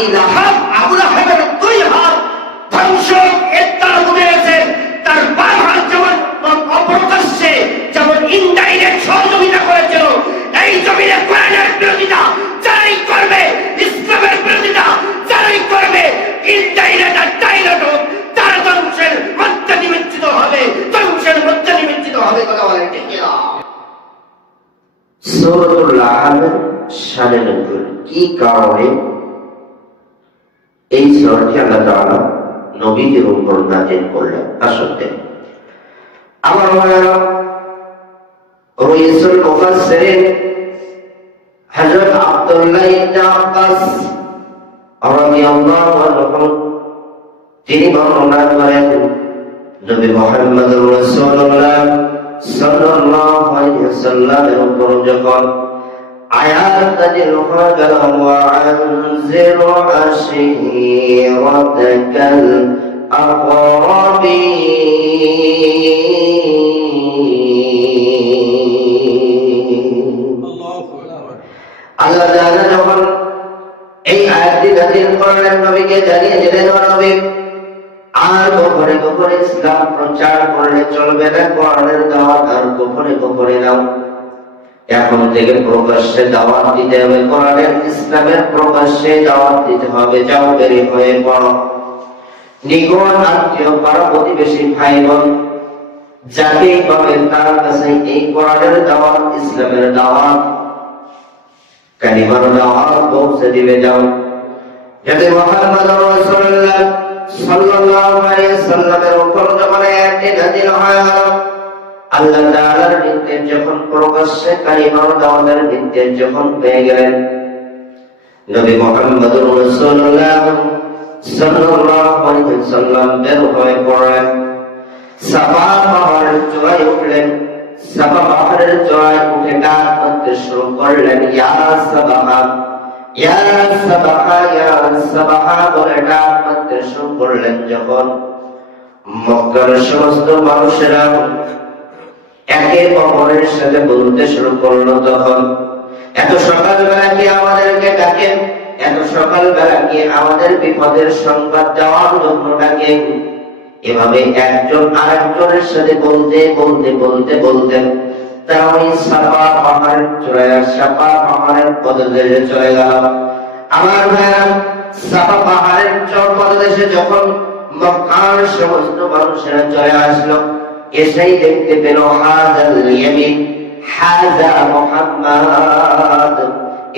আবি লাহাব, আবু লাহাবের দুই হাত ধ্বংস এর দ্বারা বুঝেছে। তার বাম হাত যেমন অপ্রকাশ্যে, যেমন ইনডাইরেক্ট সহযোগিতা করেছিল, এই জমিনে কোরআনের বিরোধিতা যারাই করবে, ইসলামের বিরোধিতা যারাই করবে, ইনডাইরেক্ট আর ডাইরেক্ট হোক, তারা ধ্বংসের মধ্যে নিমজ্জিত হবে, ধ্বংসের মধ্যে নিমজ্জিত হবে। কথা বলেন ঠিক কিনা? সূরাতুল লাহাবের শানে নজুল, কি কারণে এই সূরাটি আল্লাহ তাআলা নবীদের উপর নাযিল করলেন? আসলে আমার ভাইরা, রাইসুল মুফাসসিরিন হযরত আব্দুল্লাহ ইবনে আব্বাস রাদিয়াল্লাহু আনহু তিনি বর্ণনা করেন, নবী মুহাম্মদুর রাসূলুল্লাহ সাল্লাল্লাহু আলাইহি ওয়াসাল্লামের উপর যখন আয়াত নাযিল হয়ে গেল, ওয়া'আনজির আশীরাতাকাল আকরাবিন। আল্লাহ তাআলা যখন এই আয়াতটি নাযিল করলেন, নবীকে জানিয়ে দিলেন, ও নবী, আর গোপনে গোপনে ইসলাম প্রচার করলে চলবে না, কোরআনের দাওয়াত আর গোপনে গোপনে নাও। এখন থেকে প্রকাশ্যে দাওয়াত দিতে হবে, কোরআনের ইসলামের প্রকাশ্যে দাওয়াত দিতে হবে। যাও, বেরিয়ে হয়ে পড়ো। নিকট আত্মীয়, পাড়া প্রতিবেশী, ভাই বোন যাকেই পাবে তার কাছে এই কোরআনের দাওয়াত, ইসলামের দাওয়াত, কালিমার দাওয়াত পৌঁছে দিবে। যাও, যাতে মুহাম্মদুর রাসূলুল্লাহ সাল্লাল্লাহু আলাইহি ওয়াসাল্লামের উপর যখন আয়াতটি নাযিল হয়, আল্লাহ তাআলার নির্দেশ যখন প্রকাশ্যে কালিমার দাওয়াতের নির্দেশ যখন পেয়ে গেলেন, নবী মুহাম্মদুর রাসূলুল্লাহ সাল্লাল্লাহু আলাইহি ওয়াসাল্লাম বের হয়ে পড়লেন। সাফা পাহাড়ের চূড়ায় উঠলেন। সাফা পাহাড়ের চূড়ায় উঠে ডাক মারতে শুরু করলেন, ইয়া সাবাহা, ইয়া সাবাহা, ইয়া সাবাহা বলে ডাক মারতে শুরু করলেন। যখন মক্কার সমস্ত মানুষেরা একে অপরের সাথে বলতে শুরু করলো, তখন এত সকালবেলা কি আমাদেরকে ডাকেন, এত সকালবেলা কি আমাদের বিপদের সংবাদ দেওয়ার জন্য ডাকেন? এভাবে একজন আরেকজনের সাথে বলতে বলতে বলতে বলতে তারা ওই সাফা পাহাড়ের চূড়ায়, সাফা পাহাড়ের পদদেশে চলে গেল। আমার ভাইরা, সাফা পাহাড়ের পদদেশে যখন মক্কার সমস্ত মানুষেরা চলে আসলো, এসেই দেখতে পেল হাযাল ইয়ামিন, হাযা মুহাম্মদ,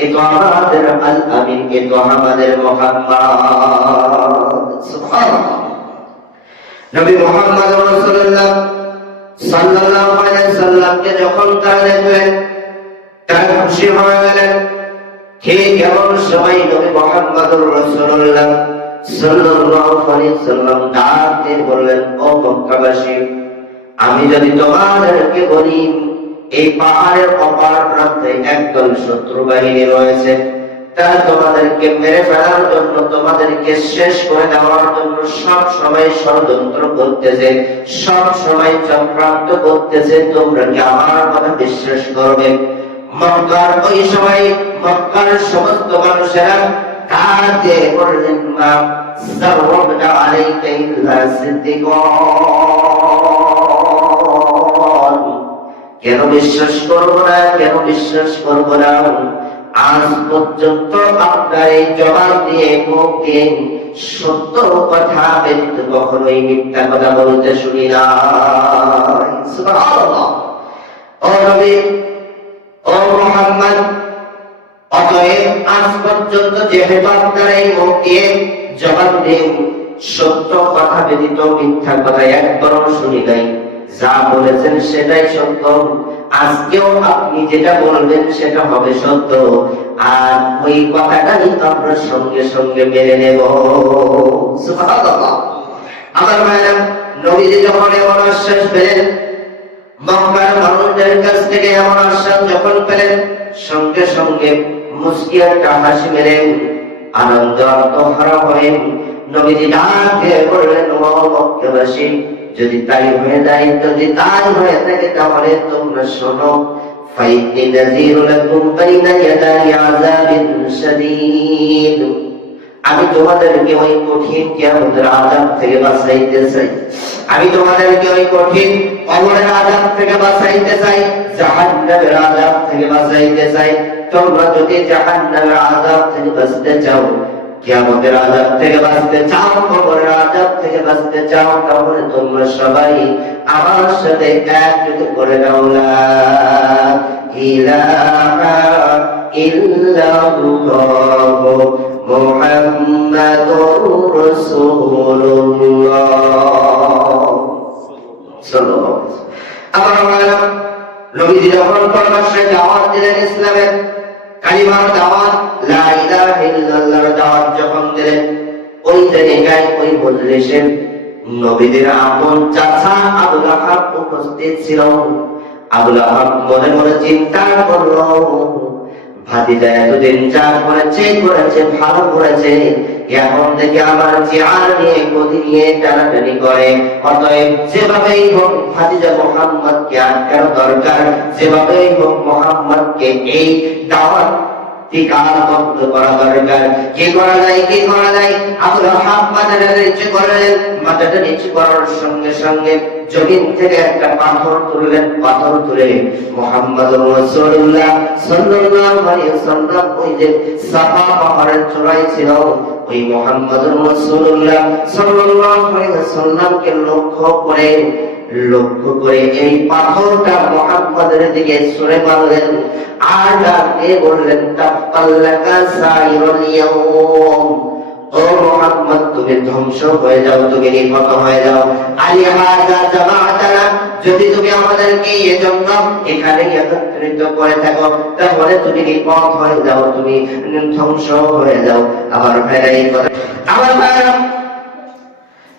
এ তো আমাদের আল আমিন, এ তো আমাদের মুহাম্মদ। সুবহানাল্লাহ। নবী মুহাম্মদ রাসূলুল্লাহ সাল্লাল্লাহু আলাইহি ওয়াসাল্লামকে যখন তারা দেখলেন, তারা খুশি হয়ে গেলেন। ঠিক এমন সময় নবী মুহাম্মদ রাসূলুল্লাহ সাল্লাল্লাহু আলাইহি ওয়াসাল্লাম ডাক দিয়ে বললেন, ও মক্কাবাসী, আমি যদি তোমাদেরকে বলি এই পাহাড়ের অপর প্রান্তে একদল শত্রু বাহিনী রয়েছে, তারা তোমাদেরকে মেরে ফেলার জন্য, তোমাদেরকে শেষ করে দেওয়ার জন্য সব সময় ষড়যন্ত্র করতেছে, সব সময় চক্রান্ত করতেছে, তোমরা কি আমার কথা বিশ্বাস করবে? মক্কার ওই সময় মক্কার সমস্ত মানুষেরা কাঁদতে বললেন, মা সাররাবনা আলাইকা ইল্লা সিদ্দিকান, কেন বিশ্বাস করব না, কেন বিশ্বাস করব না? আজ পর্যন্ত আপনার এই জবান দিয়ে, মুখ দিয়ে সত্য কথা ব্যতীত কখনোই মিথ্যা কথা বলতে শুনি না। সুবহানাল্লাহ। ও নবী, ও মুহাম্মদ, অতএব আজ পর্যন্ত যেহেতু আপনার এই মুখ দিয়ে, জবান দিয়ে সত্য কথা ব্যতীত মিথ্যা কথা একবারও শুনি নাই, যা বলেছেন সেটাই সত্য, আজকেও আপনি যেটা বলবেন সেটা হবে সত্য, আর ওই কথাটাই আমরা সঙ্গে সঙ্গে মেনে নেব। সুবহানাল্লাহ। আমার ভাইরা, নবীজি যখন এমন আশ্বাস পেলেন, মক্কার মানুষদের কাছ থেকে এমন আশ্বাস যখন পেলেন, সঙ্গে সঙ্গে মুস্কি একটা হাসি মেলেন, আনন্দ আত্মহারা হয়ে নবীজি ডাক দিয়ে বললেন, ও মক্কাবাসী, যদি তাই হয়ে যায়, যদি তাই হয়ে থাকে, তাহলে তোমরা শোনো, ফাইন্নী নাযীরুন লাকুম বাইনা ইয়াদাই আযাবিন শাদীদ, আমি তোমাদেরকে ওই কঠিন কিয়ামতের আযাব থেকে বাঁচাইতে চাই, আমি তোমাদেরকে ওই কঠিন কবরের আযাব থেকে বাঁচাইতে চাই, জাহান্নামের আযাব থেকে বাঁচাইতে চাই। তোমরা যদি জাহান্নামের আযাব থেকে বাঁচতে চাও, কিয়ামতের আযাব থেকে বাঁচতে চাও, কবরের আযাব থেকে বাঁচতে চাও, তাহলে তোমরা সবাই আমার সাথে একত্রিত করে নাও, লা ইলাহা ইল্লাল্লাহু মুহাম্মাদুর রাসূলুল্লাহ সাল্লাল্লাহু আলাইহি ওয়াসাল্লাম। নবীজি যখন পরমাশ্রয় দাওয়াত দিলেন, ইসলামের কালিমার দাওয়াত, লা ইলাহা ইল্লাল্লাহর দাওয়াত যখন দিলেন, ওই জায়গায় ওই মজলিসে নবীদের আপন চাচা আবু লাহাব উপস্থিত ছিল। আবু লাহাব মনে মনে চিন্তা করলো, ভাতিজা এতদিন যা করেছে ভালো করেছে, এখন থেকে আমার জিয়ার নিয়ে গদি নিয়ে টানাটানি করে, অতএব যেভাবেই হোক ভাতিজা মুহাম্মদকে আটকানো দরকার, যেভাবেই হোক মুহাম্মদকে এই দাওয়াত টিকাবদ্ধ করা দরকার। কি করা যায়? আবু লাহাব মাথাটা নিচু করলেন, মাথাটা নিচু করার সঙ্গে সঙ্গে জমিন থেকে একটা পাথর তুললেন, পাথর তুলে মুহাম্মদুর রাসূলুল্লাহ সাল্লাল্লাহু আলাইহি ওয়াসাল্লাম ওই যে সাফা পাহাড়ের চূড়ায় ছিল, ওই মুহাম্মদুর রাসূলুল্লাহ সাল্লাল্লাহু আলাইহি ওয়াসাল্লামকে লক্ষ্য করে এই পাথরটা মুহাম্মদের দিকে ছুঁড়ে মারলেন, আর ডাকে বললেন, তাফাল্লাকা সাইরুল ইয়াউম, ও মুহাম্মদ তুমি ধ্বংস হয়ে যাও, তুমি নিহত হয়ে যাও। আলিহাযা জামাআতানা, যদি তুমি আমাদেরকে এজন্য এখানে একত্রিত করে থাকো, তাহলে তুমি নিহত হয়ে যাও, তুমি ধ্বংস হয়ে যাও। আমার ভাইরা এই কথা, আমার ভাইরা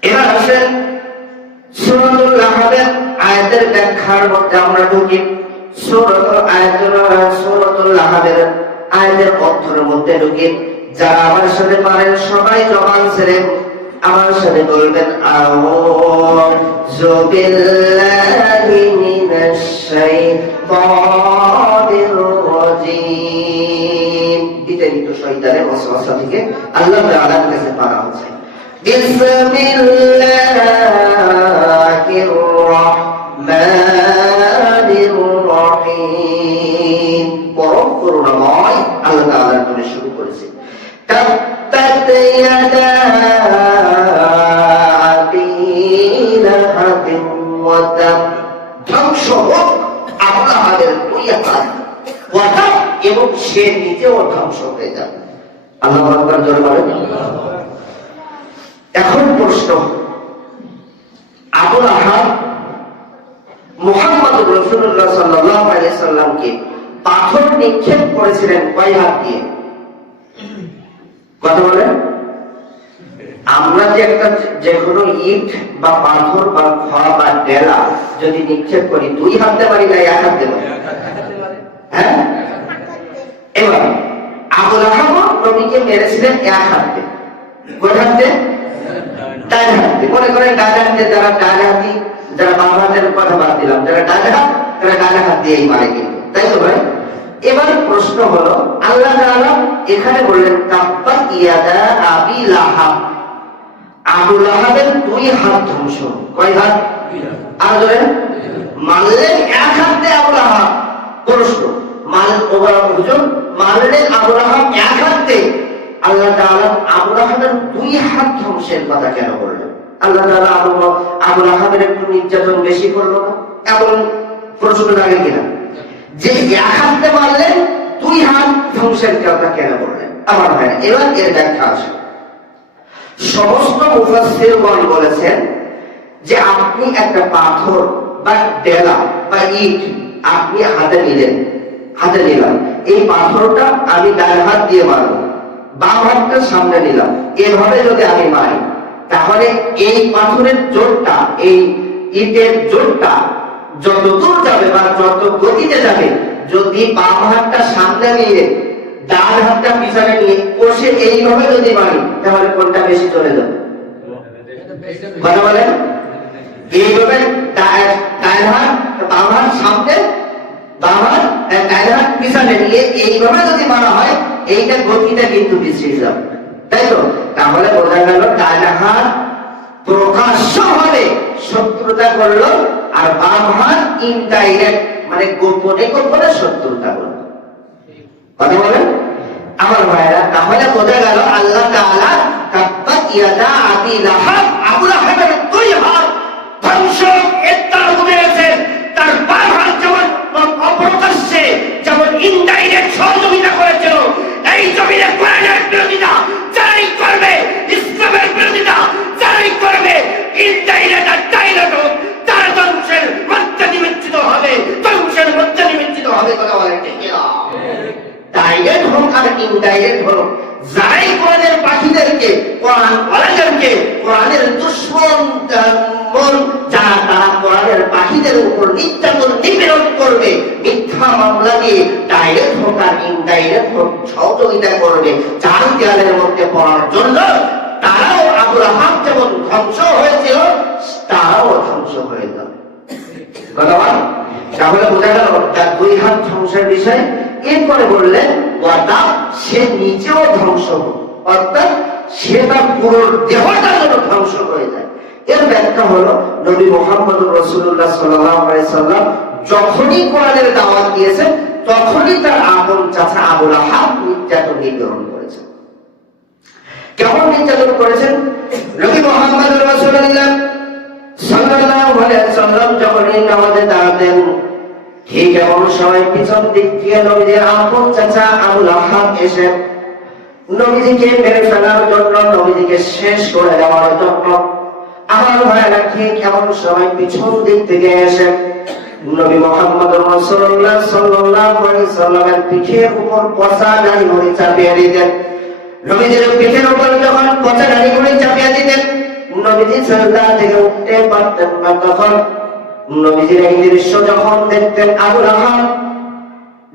এবার আসেন সূরাতুল লাহাবের আয়াতের ব্যাখ্যার মধ্যে আমরা ঢুকি। সূরাতুল লাহাবের আয়াতের অর্থের মধ্যে ঢুকি। যারা আমার সাথে পারেন সবাই জবান ছেড়ে আমার সাথে বলবেন, আউযু বিল্লাহি মিনাশ শাইতানির রাজীম। বিতাড়িত শয়তানের ওয়াসওয়াসা থেকে আল্লাহ তাআলার কাছে পানা হচ্ছে। বিসমিল্লাহির রাহমানির রাহিম। পরম করুণাময় আল্লাহ তাআলার নামে শুরু করেছে। تبت يدا أبي لهب وتب, ধ্বংস হোক আবু লাহাবের দুই হাত, ওয়াতাব, এবং সে নিজেও ধ্বংস হয়ে যাবে। আল্লাহু আকবার, জোরে বলেন। এখন প্রশ্ন, আবু লাহাব মুহাম্মদুর রাসূলুল্লাহ সাল্লাল্লাহু আলাইহি ওয়াসাল্লামকে পাথর নিক্ষেপ করেছিলেন কয় হাত দিয়ে? কথা বলেন। আমরা যে একটা যে কোনো ইট বা পাথর বা খড় বা ডেলা যদি নিক্ষেপ করি, দুই হাতে পারি না এক হাতে পারি? হ্যাঁ। এবার আবু লাহাব নবীকে মেরেছিলেন এক হাতে। কয় হাতে? ডান হাতে। মনে করেন ডান হাতে, যারা ডান হাতি, যারা বাম হাতের কথা বাদ দিলাম, যারা ডান হাত তারা ডান হাত দিয়েই মারে, কিন্তু তাই তো ভাই? এবার প্রশ্ন হলো, আল্লাহ তাআলা এখানে বললেন তাব্বাত ইয়াদা আবি লাহাব, আবু লাহাবের দুই হাত ধ্বংস। কয় হাত? আর ধরেন মারলেন এক হাতে আবু লাহাব। প্রশ্ন, মারলেন আবু লাহাব এক হাতে, আল্লাহ তাআলা আবু লাহাবের দুই হাত ধ্বংসের কথা কেন বললেন? আল্লাহ তাআলা আবু লাহাবের একটু নির্যাতন বেশি করলো না? এমন প্রশ্ন লাগে কিনা? যে এক হাতে মারলেন, দুই হাত ধ্বংসের কথা কেন বললেন? আমার ভাই, এবার এর ব্যাখ্যা আছে। সমস্ত মুফাসসিরগণ বলেছেন যে আপনি একটা পাথর বা ডেলা বা ইট আপনি হাতে নিলাম, এই পাথরটা আমি ডান হাত দিয়ে মারবো, বাম হাতটা সামনে নিলাম, এভাবে যদি আমি মারি, তাহলে এই পাথরের জোরটা, এই ইটের জোরটা যত দূর যাবে বা যত গতিতে যাবে, যদি বাম হাতটা সামনে নিয়ে ডান হাতটা পিছনে নিয়ে কষে এইভাবে যদি মারি, তাহলে কোনটা বেশি চলে যাবে? কথা বলেন। এইভাবে ডান হাত বাম হাত সামনে, বাম হাত ডান হাত পিছনে নিয়ে এইভাবে যদি মারা হয়, এইটা গতিটা কিন্তু পিছিয়ে যাবে। তাই তো? তাহলে বোঝা গেল ডান হাত প্রকাশ্য ভাবে শত্রুতা করলো, আর বাম হাত ইনডাইরেক্ট মানে গোপনে গোপনে শত্রুতা করলো। কথা বলেন আমার ভাইরা। তাহলে বোঝা গেল আল্লাহ তাআলা তাব্বাত ইয়াদা আবি লাহাব, আবু লাহাবের দুই হাত ধ্বংস এর তার মধ্যে রয়েছে। তার বাম হাত যেমন অপ্রকাশ্যে যেমন ইনডাইরেক্ট সহযোগিতা করেছিল, এই জমিনে কোরআনের বিরোধিতা যারাই করবে, ইসলামের বিরোধিতা যারাই করবে, ইনডাইরেক্ট আর ডাইরেক্ট হোক, তারা ধ্বংসের মধ্যে নিমজ্জিত হবে, ধ্বংসের মধ্যে নিমজ্জিত হবে। কথা বলেন ঠিক কিনা? ডাইরেক্ট হোক আর ইনডাইরেক্ট হোক, যারাই কোরআনের পাখিদেরকে, কোরআন ওয়ালাদেরকে, কোরআনের দুশমন যারা তারা কোরআনের পাখিদের উপর নির্যাতন নিপীড়ন করবে, মিথ্যা মামলা দিয়ে ডাইরেক্ট হোক আর ইনডাইরেক্ট হোক সহযোগিতা করবে চার দেয়ালের মধ্যে পড়ার জন্য, তারাও আবু লাহাব যেমন ধ্বংস হয়েছিল তারাও ধ্বংস হয়ে যাবে। কথা বল। তাহলে বোঝা গেল তার দুই হাত ধ্বংসের বিষয়। এরপরে বললেন ওয়াদা সে নিজেও ধ্বংস হোক, অর্থাৎ সে তার পুরো দেহটা যেন ধ্বংস হয়ে যায়। এর ব্যাখ্যা হলো নবী মুহাম্মদ রাসূলুল্লাহ সাল্লাল্লাহু আলাইহি সাল্লাম যখনই কোরআনের দাওয়াত দিয়েছেন তখনই তার আপন চাচা আবু লাহাব নির্যাতন নিপীড়ন করেছেন। কেমন নির্যাতন করেছেন? নবী মুহাম্মদ রাসূলুল্লাহ সাল্লাল্লাহু আলাইহি সাল্লাম যখন নামাজে দাঁড়াতেন, ঠিক এমন সময় পিছন দিক থেকে নবীজির আপন চাচা আবু লাহাব এসে নবীজিকে মেরে ফেলার জন্য, নবীজিকে শেষ করে দেওয়ার জন্য আমার ভাইরা ঠিক এমন সময় পিছন দিক থেকে এসে নবী মুহাম্মদ রাসূলুল্লাহ সাল্লাল্লাহু আলাইহি সাল্লামের পিঠের উপর পচা দাড়ি মুড়ি চাপিয়ে দিতেন। নবীজির পিঠের উপর যখন পচা দাড়ি মুড়ি চাপিয়ে দিতেন, নবীজি সাজদা থেকে উঠতে পারতেন না। তখন নবীজির এই দৃশ্য যখন দেখতেন, আবু লাহাব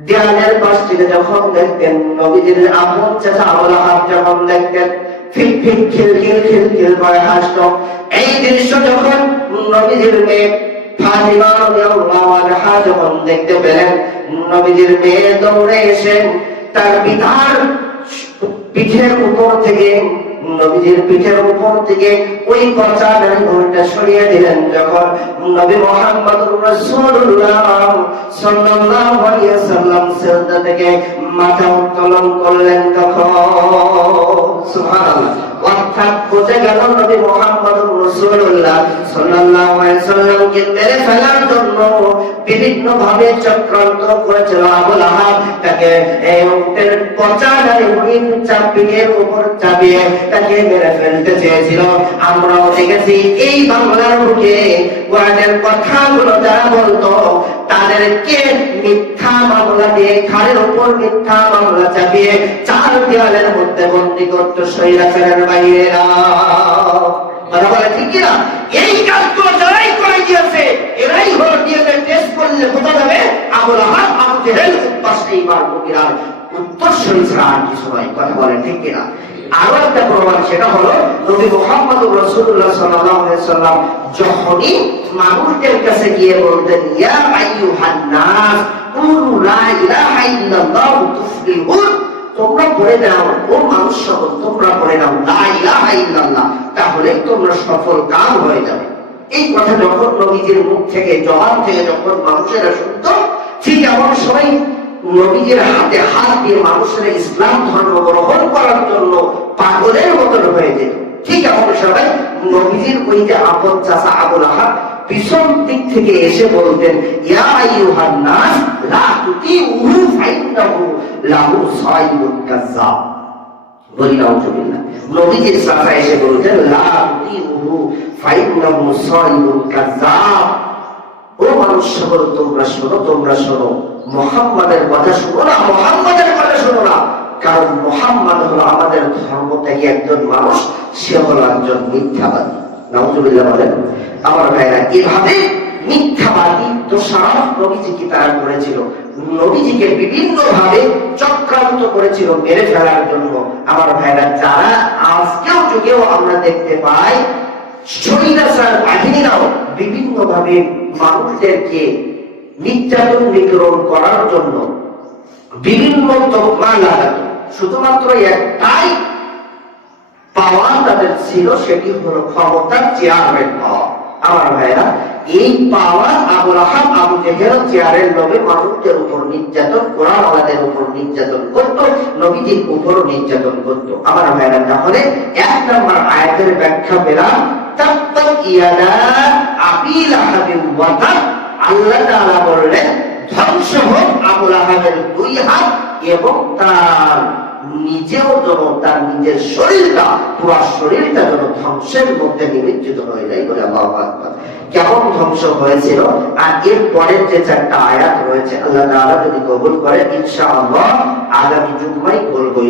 দেয়ালের পাশ থেকে যখন দেখতেন, নবীজির আপন চাচা আবু লাহাব যখন দেখতেন, ফিক ফিক খিলখিল খিলখিল করে হাসতো। এই দৃশ্য যখন নবীজির মেয়ে ফাতিমা রাদিয়াল্লাহু আনহা যখন দেখতে পেলেন, নবীজির মেয়ে দৌড়ে এসে তার পিতার পিঠের উপর থেকে, নবীজির পিঠের উপর থেকে ওই পচা দাড়ি মুড়িটা সরিয়ে দিলেন। যখন নবী মুহাম্মদুর রাসূলুল্লাহ সাল্লাল্লাহু আলাইহি সাল্লাম সিজদা থেকে মাথা উত্তোলন করলেন, তখন সুবহানাল্লাহ, অর্থাৎ বোঝা গেল নবী মুহাম্মদুর রাসূলুল্লাহ সাল্লাল্লাহু আলাইহি সাল্লামকে মেরে ফেলার জন্য বিভিন্ন ভাবে চক্রান্ত করেছিল আবু লাহাব। তাকে এই উটের পচা দাড়ি মুড়ি চাপিয়ে উপর চাপিয়ে তাকে মেরে ফেলতে চেয়েছিল। আমরাও দেখেছি এই বাংলার বুকে কোরআনের কথাগুলো যারা বলতো তাদেরকে মিথ্যা মামলা দিয়ে, ঘাড়ের উপর মিথ্যা মামলা চাপিয়ে চার দেওয়ালের মধ্যে বন্দী করতো স্বৈরাচারের বাইরেরা। কথা বলে ঠিক কিনা? এই কাজগুলো যারাই করে গিয়েছে, এরাই হলো ডিএনএ টেস্ট করলে বোঝা যাবে আবু লাহাব, আবু জেহেল, উত্তরসূরিবার মুগিরার উত্তরসূরি ছাড়া আর কিছু নয়। কথা বলে ঠিক কিনা? আরো একটা প্রমাণ, সেটা হলো নবী মুহাম্মদুর রাসূলুল্লাহ সাল্লাল্লাহু আলাইহি সাল্লাম যখনই মানুষদের কাছে গিয়ে বলতেন, ইয়া আইয়ুহান নাস কুলু লা ইলাহা ইল্লাল্লাহ তুফলিহুন, তোমরা পড়ে নাও, ও মানুষ সকল তোমরা পড়ে নাও লা ইলাহা ইল্লাল্লাহ, তাহলে তোমরা সফল কাম হয়ে যাবে। এই কথা যখন নবীজির মুখ থেকে, জবান থেকে যখন মানুষেরা শুনতো, ঠিক এমন সময় নবীজির হাতে হাত দিয়ে মানুষেরা ইসলাম ধর্ম গ্রহণ করার জন্য পাগলের মতন হয়ে যেত। ঠিক এমন সময় নবীজির ওই যে আপন চাচা আবু লাহাব পিছন দিক থেকে এসে বলতেন, ইয়া আইয়ুহান নাস লা তুতিউহু ফাইন্নাহু লাহু সাইবুন কাযাব। বলি নাউযুবিল্লাহ। নবীজির চাচা এসে বলতেন, লা তুতিউহু ফাইন্নাহু সাইবুন কাযাব। ও মানুষ সকল তোমরা শোনো, তোমরা শোনো, মুহাম্মাদের কথা শোনো না, মুহাম্মাদের কথা শোনো না, কারণ মুহাম্মদ হলো আমাদের ধর্মত্যাগী একজন মানুষ, সে হলো একজন মিথ্যাবাদী। নাউযুবিল্লাহ বলেন আমার ভাইরা। এভাবে মিথ্যাবাদী দোষারোপ নবীজিকে তারা করেছিল, নবীজিকে বিভিন্ন ভাবে চক্রান্ত করেছিল মেরে ফেলার জন্য। আমার ভাইরা, যারা আজকেও যুগেও আমরা দেখতে পাই স্বৈরাচার বাহিনীরাও বিভিন্ন ভাবে মানুষদেরকে নির্যাতন নিপীড়ন করার জন্য বিভিন্ন তকমা লাগাতো, শুধুমাত্র একটাই পাওয়ার তাদের ছিল সেটি হলো ক্ষমতার চেয়ারম্যান পাওয়া। আমার ভাইরা, এই পাওয়ার আবু লাহাব আবু জেহেল চেয়ারের লোভে মানুষদের উপর নির্যাতন, কোরআন ওয়ালাদের উপর নির্যাতন করত, নবীজির উপর নির্যাতন করত। আমার ভাইরা, তাহলে এক নম্বর আয়াতের ব্যাখ্যা পেলাম, তাব্বাত ইয়াদা আবি লাহাবিন ওয়া তাব। আল্লাহ তাআলা বললেন ধ্বংস হোক আবু লাহাবের দুই হাত, এবং তার নিজেও যেন, তার নিজের শরীরটা, পুরো শরীরটা যেন ধ্বংসের মধ্যে নিমজ্জিত হয়ে যায়। বলে আল্লাহু আকবার। কেমন ধ্বংস হয়েছিল, আর এর পরের যে চারটা আয়াত রয়েছে, আল্লাহ তাআলা যদি কবুল করে ইনশাআল্লাহ আগামী জুমায় বলবো।